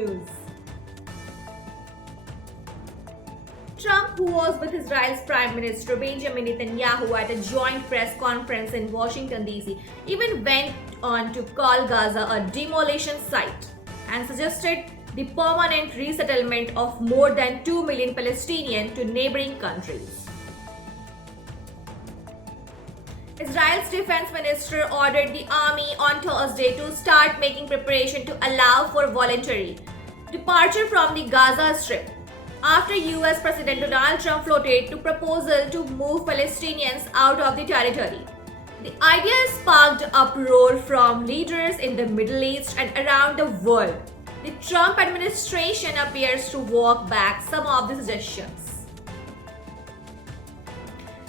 news. Trump, who was with Israel's Prime Minister Benjamin Netanyahu at a joint press conference in Washington, D.C., even went on to call Gaza a demolition site and suggested the permanent resettlement of more than 2 million Palestinians to neighboring countries. Israel's defense minister ordered the army on Thursday to start making preparation to allow for voluntary departure from the Gaza Strip after US President Donald Trump floated a proposal to move Palestinians out of the territory. The idea sparked uproar from leaders in the Middle East and around the world. The Trump administration appears to walk back some of the suggestions.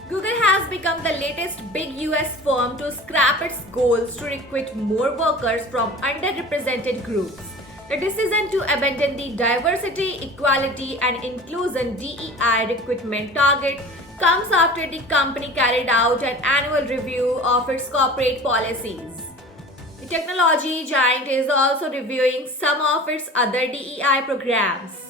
Google has become the latest big US firm to scrap its goals to recruit more workers from underrepresented groups. The decision to abandon the diversity, equality, and inclusion DEI recruitment target comes after the company carried out an annual review of its corporate policies. The technology giant is also reviewing some of its other DEI programs.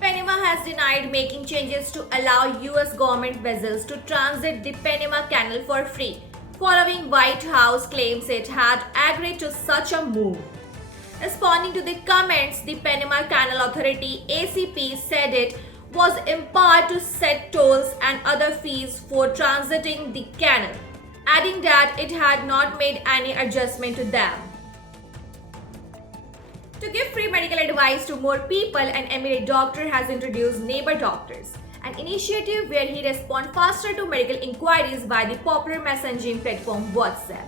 Panama has denied making changes to allow US government vessels to transit the Panama Canal for free, following White House claims it had agreed to such a move. Responding to the comments, the Panama Canal Authority ACP said it was empowered to set tolls and other fees for transiting the canal, adding that it had not made any adjustment to them. To give free medical advice to more people, an Emirate doctor has introduced Neighbor Doctors, an initiative where he responds faster to medical inquiries via the popular messaging platform WhatsApp.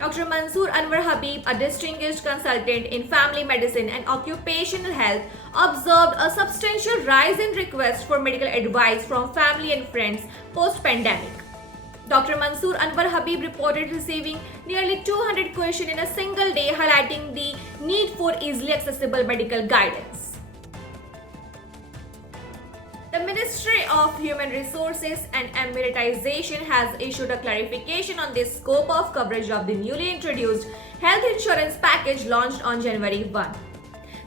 Dr. Mansoor Anwar Habib, a distinguished consultant in family medicine and occupational health, observed a substantial rise in requests for medical advice from family and friends post-pandemic. Dr. Mansoor Anwar Habib reported receiving nearly 200 questions in a single day, highlighting the need for easily accessible medical guidance. The Ministry of Human Resources and Emiratization has issued a clarification on the scope of coverage of the newly introduced health insurance package launched on January 1.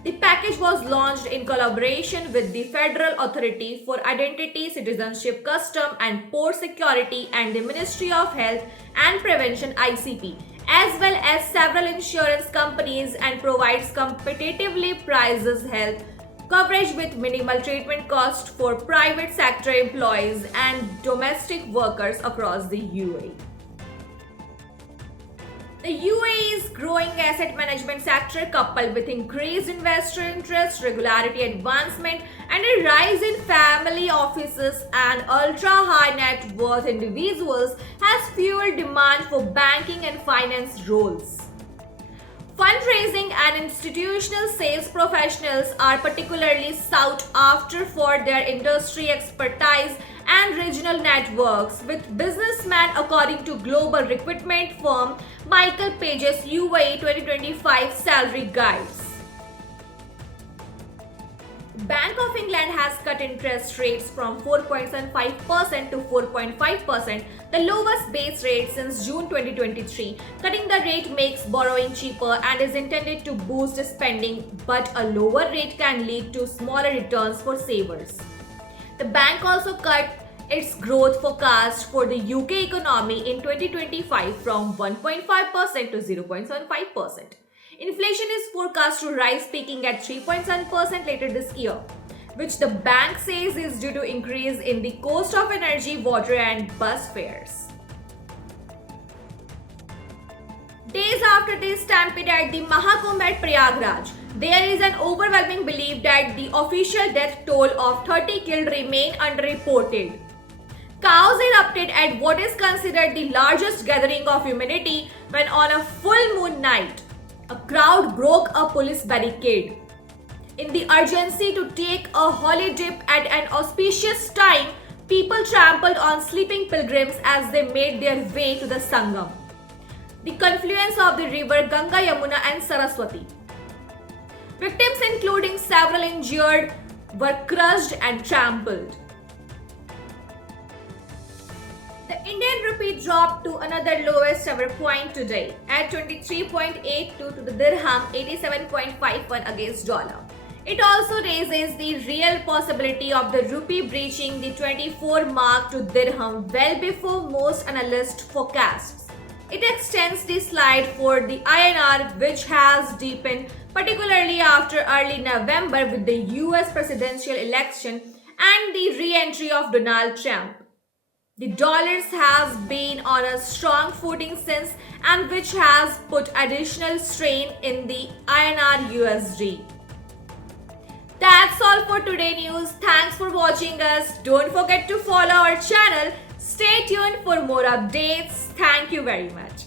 The package was launched in collaboration with the Federal Authority for Identity, Citizenship, Custom and Port Security and the Ministry of Health and Prevention (ICP), as well as several insurance companies, and provides competitively priced health coverage with minimal treatment cost for private sector employees and domestic workers across the UAE. The UAE's growing asset management sector, coupled with increased investor interest, regulatory advancement, and a rise in family offices and ultra-high net worth individuals, has fueled demand for banking and finance roles. Fundraising and institutional sales professionals are particularly sought after for their industry expertise and regional networks, with businessmen, according to global recruitment firm Michael Page's UAE 2025 salary guides. Bank of England has cut interest rates from 4.75% to 4.5%, the lowest base rate since June 2023. Cutting the rate makes borrowing cheaper and is intended to boost spending, but a lower rate can lead to smaller returns for savers. The bank also cut its growth forecast for the UK economy in 2025 from 1.5% to 0.75%. Inflation is forecast to rise, peaking at 3.7% later this year, which the bank says is due to increase in the cost of energy, water and bus fares. Days after the stampede at the Mahakumbh at Prayagraj, there is an overwhelming belief that the official death toll of 30 killed remain underreported. Chaos erupted at what is considered the largest gathering of humanity when on a full moon night, a crowd broke a police barricade. In the urgency to take a holy dip at an auspicious time, people trampled on sleeping pilgrims as they made their way to the Sangam, the confluence of the river Ganga, Yamuna and Saraswati. Victims, including several injured, were crushed and trampled. The Indian Indian rupee dropped to another lowest ever point today at 23.82 to the dirham, 87.51 against dollar. It also raises the real possibility of the rupee breaching the 24 mark to dirham well before most analysts forecasts. It extends the slide for the INR, which has deepened particularly after early November with the US presidential election and the re-entry of Donald Trump. The dollars has been on a strong footing since, and which has put additional strain in the INR USD. That's all for today news. Thanks for watching us. Don't forget to follow our channel. Stay tuned for more updates. Thank you very much.